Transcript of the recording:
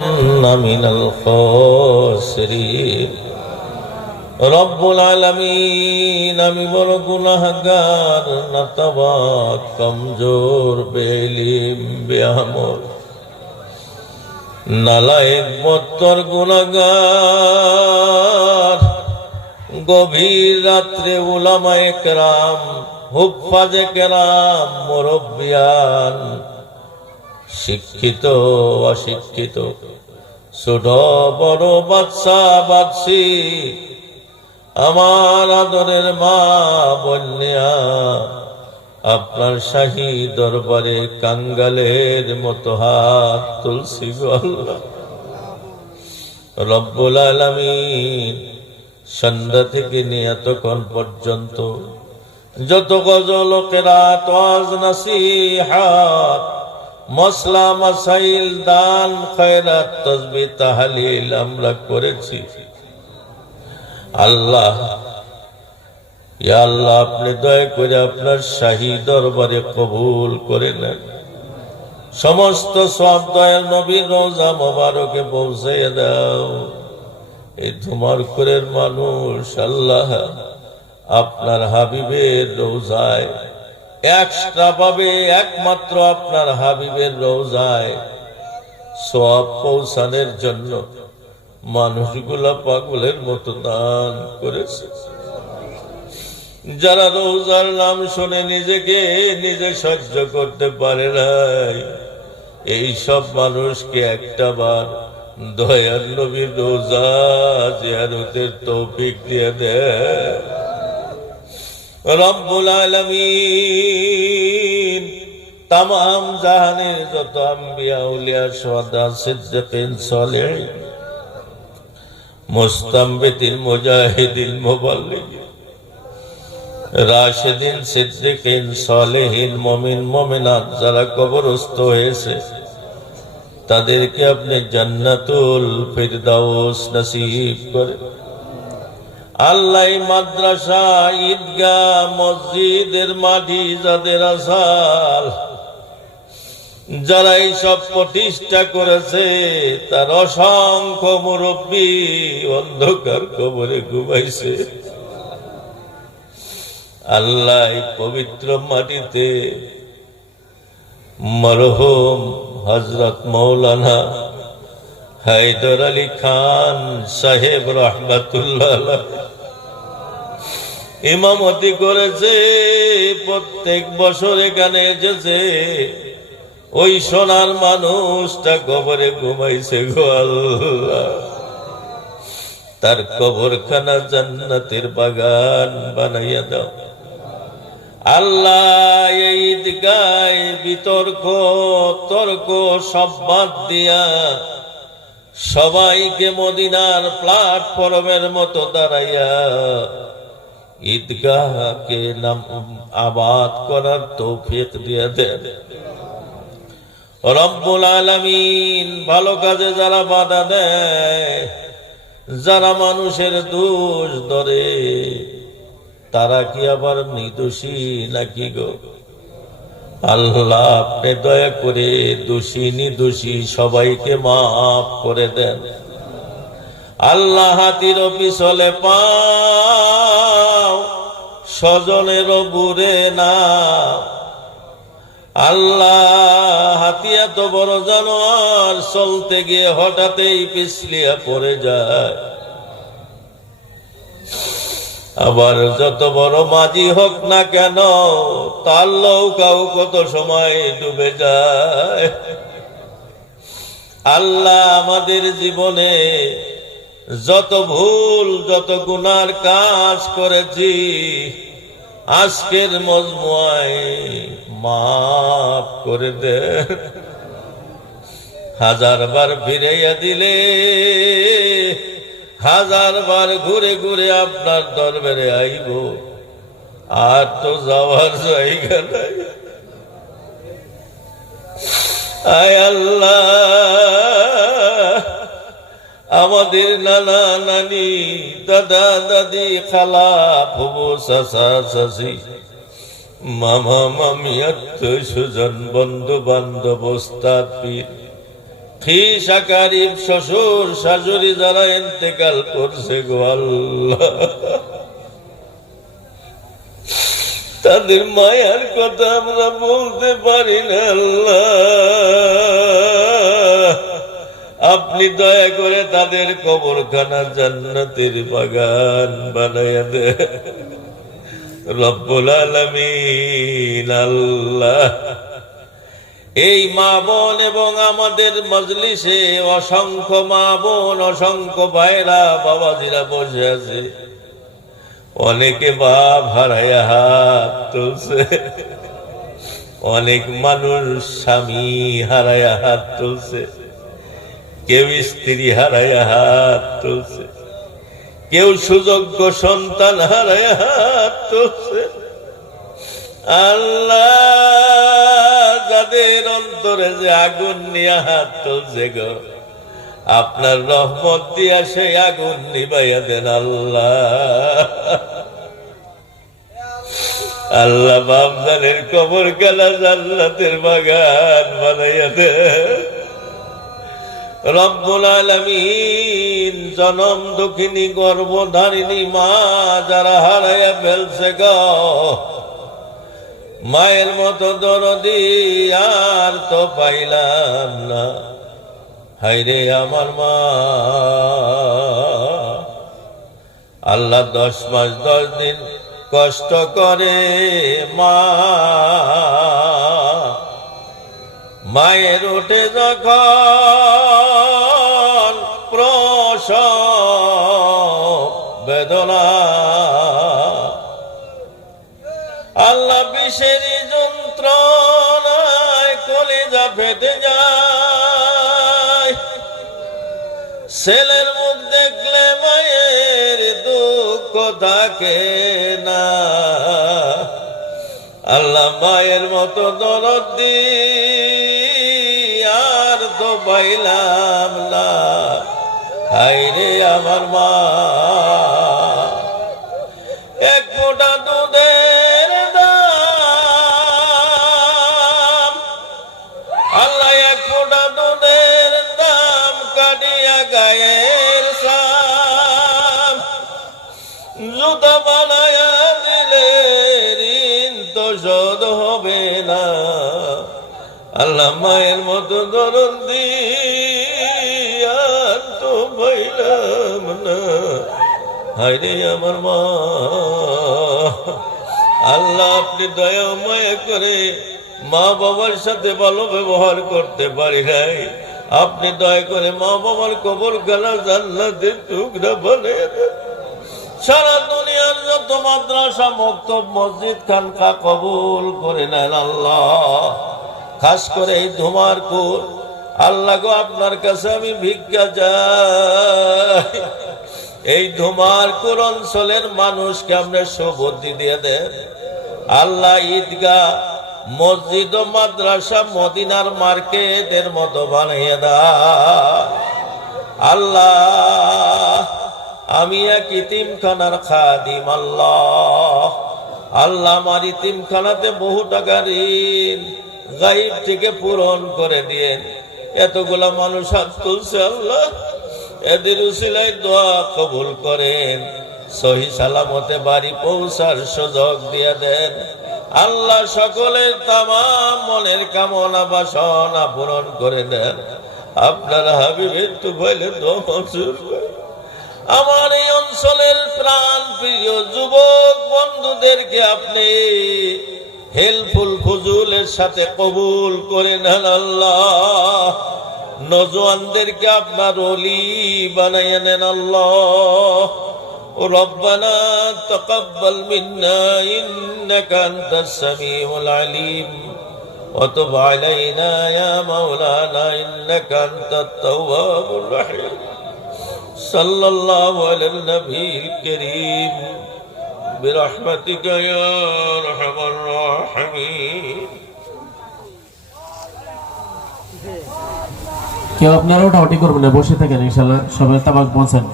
من الخاسرين রব্বুল আলামিন আমি বড় গুনাহগার নাতাবাক কমজোর বেইলিম বেআমল নালায়েক বত্তর গুনাহগার গভীর রাত্রে উলামায়ে কেরাম হুফাজে কেরাম মুরব্বিয়ান শিক্ষিত অশিক্ষিত ছোট বড় বাচ্চা বাচ্চি আমার আদরের মা বন্যা আপনার শাহী দরবারে কাঙ্গালের মতো হাত তুলছি গো আল্লাহ রব্বুল আলামিন সন্ধ্যা থেকে নিয়ে এতক্ষণ পর্যন্ত যত গজল কেরাত ওয়াজ নসিহাত মসলা মাসাইল দান খয়রাত তাসবিহ তাহলিল আমরা করেছি আল্লাহ ইয়া আল্লাহ আপনি দয়া করে আপনার শাহী দরবারে কবুল করে নেন সমস্ত সওয়াব দয়াল নবীর রওজা মোবারকে পৌঁছে দাও এই ধুমারপুরের মানুষ আল্লাহ আপনার হাবিবের রওজায় এক্সট্রা পাবে একমাত্র আপনার হাবিবের রওজায় সওয়াব পৌঁছানোর জন্য মানুষগুলা পাগলের মতো দান করেছে যারা রওজার নাম শুনে নিজেকে নিজে সহ্য করতে পারে নাই এই সব মানুষকে একটা বার দয়ার নবীর রওজা জিয়ারতের তৌফিক দিয়ে দেয় রব্বুল আলামিন तमाम জাহানের যত আম্বিয়া আউলিয়া শুহাদা সিদ্দিকিন সালেহিন মুস্তানবিতিন মুজাহিদিন মুবাল্লিগিন রাশিদিন সিদ্দিকিন সালেহিন মুমিন মুমিনাত যারা কবরস্থ হয়েছে তাদেরকে আপনি জান্নাতুল ফিরদাউস নসিব করে আল্লাহ মাদ্রাসা ঈদগাহ মসজিদের মাটি যাদের আসাল যারা এইসব প্রতিষ্ঠা করেছে তার অসংখ্য মুরব্বী অন্ধকার কবরে ঘুমাইছে আল্লাহ পবিত্র মাটিতে মরহুম হযরত মাওলানা হায়দার আলী খান সাহেব রাহমাতুল্লাহ আলাইহি ইমামতি করেছে প্রত্যেক বছর এখানে এসেছে ওই সোনার মানুষটা কবরে ঘুমাইছে গো আল্লাহ তার কবরখানা জান্নাতের বাগান বানাইয়া দাও আল্লাহ এই ঈদগায় বিতর্ক তর্ক সব বাদ দিয়া সবাইকে মদিনার প্ল্যাটফর্মের মতো দাঁড়াইয়া ঈদগাহকে নাম আবাদ করার তৌফিক দিয়ে দেন রব্বুল আলামিন ভালো কাজে যারা বাধা দেয় যারা মানুষের দোষ ধরে তারা কি আবার নির্দোষী নাকি গো আল্লাহ আপনি দয়া করে দোষী নির্দোষী সবাইকে মাফ করে দেন আল্লাহ হাতির পিছলে পাও স্বজনের বুড়ে না আল্লাহ হাতি এত বড় জানোয়ার চলতে গিয়ে হঠাৎই পিছলিয়া পড়ে যায় আবার যত বড় মাঝি হোক না কেন তার নৌকাও কত সময় ডুবে যায় আল্লাহ আমাদের জীবনে যত ভুল যত গুনার কাজ করেছি আজকের মজমুয়ায় মাফ করে দে হাজার বার ফিরাইয়া দিলে হাজার বার ঘুরে ঘুরে আপনার দরবারে আইব আর তো যাওয়ার জায়গা নাই আয় আল্লাহ আমাদের নানা নানি দাদা দাদি খালা ফুবু চাচা চাচি মামা মামি আত্মীয় স্বজন বন্ধু বান্ধব ওস্তাদ পীর খিস আকারিব শ্বশুর শাশুড়ি যারা ইন্তেকাল করছে গো আল্লাহ, তাদের মায়ার কথা আমরা বলতে পারি না আল্লাহ, আপনি দয়া করে তাদের কবরখানা জান্নাতের বাগান বানাইয়া দেন রব্বুল আলামিন। আল্লাহ, এই মা বোন এবং আমাদের মজলিসে অসংখ্য মা বোন, অসংখ্য ভাইরা বাবাজিরা বসে আছে, অনেকে বাপ হারায়া হাত তুলছে, অনেক মানুষ স্বামী হারায়া হাত তুলছে, কেউ স্ত্রী হারায়া হাত তুলছে, কেউ সুযোগ্য সন্তান হারায়া হাত তুলছে। আল্লাহ, যাদের অন্তরে যে আগুন নিয়ে হাত তুলছে গো, আপনার রহমত দিয়া সেই আগুন নিবাইয়া দেন আল্লাহ। আল্লাহ, বাপদানের কবর খানা জান্নাতের বাগান বানাইয়া দেন রব্বুল আলামিন। জনম দুঃখিনী গর্ভধারিণী মা যারা হারাইয়া ফেলছে গো, মায়ের মতো দরদি আর তো পাইলাম না, হায়রে আমার মা। আল্লাহ 10 মাস 10 দিন কষ্ট করে মা, মায়ের ওঠে যখন প্রসব বেদনা, আল্লাহ বিষেরি যন্ত্রণায় কলিজা ফেটে যায়, ছেলের মুখ দেখলে মায়ের দুঃখ থাকে না। আল্লাহ, মায়ের মতো দরদি আর তো পাইলাম না, হায়রে আমার মা। এক ফোঁটা দুধের দাম, আল্লাহ, এক ফোঁটা দুধের দাম কাটিয়া গায়ের সাম, জুতা বানায়া দিলে ঋণ তো শোধ হবে না। আল্লাহ, মায়ের মতো দরদি আর তো পাইলাম না, হায়রে আমার মা। আল্লাহ, আপনি দয়া মায়া করে মা বাবার সাথে ভালো ব্যবহার করতে পারি নাই, আপনি দয়া করে মা বাবার কবরখানা জান্নাতের টুকরা বানিয়ে দেন। সারা দুনিয়ার যত মাদ্রাসা মক্তব মসজিদ খানকা কবুল করে নেন আল্লাহ। খাস করে এই ধুমারপুর, আল্লাহ গো, আপনার কাছে আমি ভিক্ষা চাই, এই ধুমারপুর অঞ্চলের মানুষকে আমরা সুবুদ্ধি দিয়ে দেন আল্লাহ। ঈদগাহ, মসজিদ ও মাদ্রাসা মদিনার মার্কেটের মতো বানিয়ে দাও আল্লাহ। আমি এক ইতিমখানার খাদিম আল্লাহ। আল্লাহ, আমার ইতিমখানাতে বহু টাকা ঋণ গায়েব থেকে পূরণ করে দিয়েন। এতগুলা মানুষ হাত তুলছে আল্লাহ, এদের উসিলায় দোয়া কবুল করেন, সহি সালামতে বাড়ি পৌঁছার সুযোগ দিয়ে দেন আল্লাহ। সকলের তামাম মনের কামনা বাসনা পূরণ করে দেন। আপনার হাবিবের তো বলে দোয়া মঞ্জুর করেন। আমার এই অঞ্চলের প্রাণ প্রিয় যুবক বন্ধুদেরকে আপনি হেল্পফুল ফজুলের সাথে কবুল করে নেন আল্লাহ। নওজওয়ানদেরকে আপনার ওলি বানাইয়া নেন আল্লাহ। রব্বানা তাকাব্বাল মিন্না ইন্নাকা আনতাস সামিউল আলিম ওয়া তুব আলাইনা ইয়া মাওলানা ইন্নাকা আনতাত তাওয়াবুর রহিম। সাল্লাল্লাহু আলাল নবিয়্যিল কারীম বিরহমাতিকা ইয়া আরহামার রাহিমিন। কেউ আপনারা ওটা ওটি করবেন না, বসে থাকেন ইনশাআল্লাহ। সবাই তাবাক পৌঁছান।